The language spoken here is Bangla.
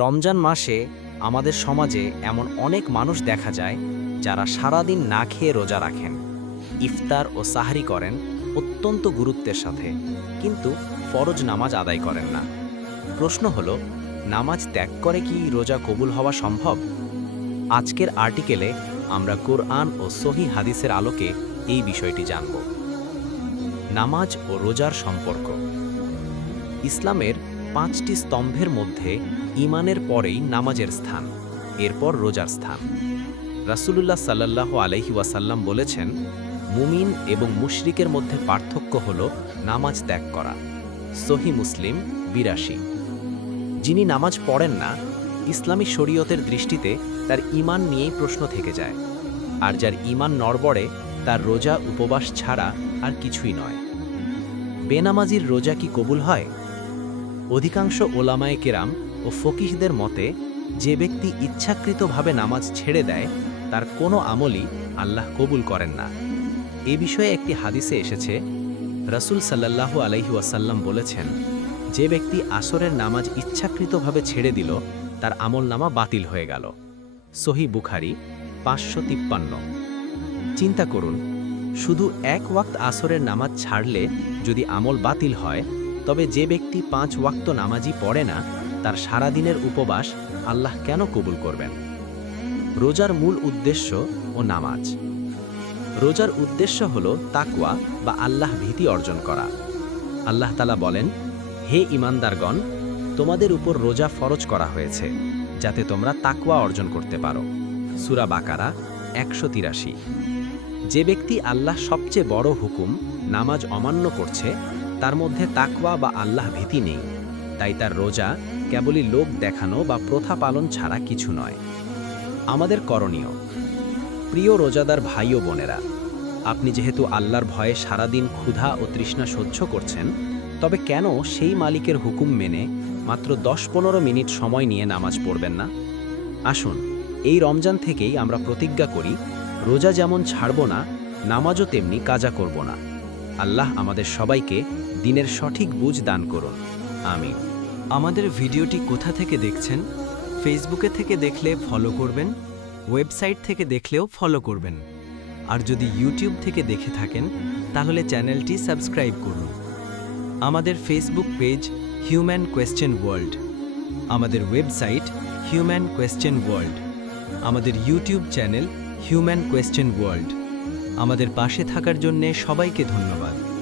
রমজান মাসে আমাদের সমাজে এমন অনেক মানুষ দেখা যায় যারা সারাদিন না খেয়ে রোজা রাখেন, ইফতার ও সাহরি করেন অত্যন্ত গুরুত্বের সাথে, কিন্তু ফরজ নামাজ আদায় করেন না। প্রশ্ন হলো, নামাজ ত্যাগ করে কি রোজা কবুল হওয়া সম্ভব? আজকের আর্টিকেলে আমরা কোরআন ও সহি হাদিসের আলোকে এই বিষয়টি জানব। নামাজ ও রোজার সম্পর্ক। ইসলামের 5টি স্তম্ভের মধ্যে ঈমানের পরেই নামাজের স্থান, এরপর রোজার স্থান। রাসূলুল্লাহ সাল্লাল্লাহু আলাইহি ওয়াসাল্লাম বলেছেন, মুমিন এবং মুশরিকের মধ্যে পার্থক্য হল নামাজ ত্যাগ করা। সহি মুসলিম 82। যিনি নামাজ পড়েন না, ইসলামী শরীয়তের দৃষ্টিতে তার ঈমান নিয়েই প্রশ্ন থেকে যায়, আর যার ঈমান নড়বড়ে তার রোজা উপবাস ছাড়া আর কিছুই নয়। বেনামাজির রোজা কি কবুল হয়? অধিকাংশ ওলামায়ে কেরাম ও ফকিহদের মতে, যে ব্যক্তি ইচ্ছাকৃতভাবে নামাজ ছেড়ে দেয় তার কোনো আমলই আল্লাহ কবুল করেন না। এ বিষয়ে একটি হাদিসে এসেছে, রাসূল সাল্লাল্লাহু আলাইহি ওয়াসাল্লাম বলেছেন, যে ব্যক্তি আসরের নামাজ ইচ্ছাকৃতভাবে ছেড়ে দিল তার আমলনামা বাতিল হয়ে গেল। সহি বুখারী 553। চিন্তা করুন, শুধু এক ওয়াক্ত আসরের নামাজ ছাড়লে যদি আমল বাতিল হয়, তবে যে ব্যক্তি 5 ওয়াক্ত নামাজই পড়ে না তার সারাদিনের উপবাস আল্লাহ কেন কবুল করবেন? রোজার মূল উদ্দেশ্য ও নামাজ। রোজার উদ্দেশ্য হল তাকওয়া বা আল্লাহ ভীতি অর্জন করা। আল্লাহ তাআলা বলেন, হে ঈমানদারগণ, তোমাদের উপর রোজা ফরজ করা হয়েছে যাতে তোমরা তাকওয়া অর্জন করতে পারো। সূরা বাকারা 183। যে ব্যক্তি আল্লাহ সবচেয়ে বড় হুকুম নামাজ অমান্য করছে, তার মধ্যে তাকওয়া বা আল্লাহ ভীতি নেই, তাই তার রোজা কেবলই লোক দেখানো বা প্রথা পালন ছাড়া কিছু নয়। আমাদের করণীয়। প্রিয় রোজাদার ভাই ও বোনেরা, আপনি যেহেতু আল্লাহর ভয়ে সারাদিন ক্ষুধা ও তৃষ্ণা সহ্য করছেন, তবে কেন সেই মালিকের হুকুম মেনে মাত্র 10-15 মিনিট সময় নিয়ে নামাজ পড়বেন না? আসুন, এই রমজান থেকেই আমরা প্রতিজ্ঞা করি, রোজা যেমন ছাড়ব না, নামাজও তেমনি কাজা করব না। আল্লাহ আমাদের সবাইকে দিনের সঠিক বুঝ দান করুন। আমিন। আমাদের ভিডিওটি কোথা থেকে দেখছেন? ফেসবুকে থেকে দেখলে ফলো করবেন, ওয়েবসাইট থেকে দেখলেও ফলো করবেন, আর যদি ইউটিউব থেকে দেখে থাকেন তাহলে চ্যানেলটি সাবস্ক্রাইব করুন। আমাদের Facebook page human question world, আমাদের ওয়েবসাইট হিউম্যান কোয়েশ্চেন ওয়ার্ল্ড, আমাদের YouTube channel human question world. আমাদের পাশে থাকার জন্যে সবাইকে ধন্যবাদ।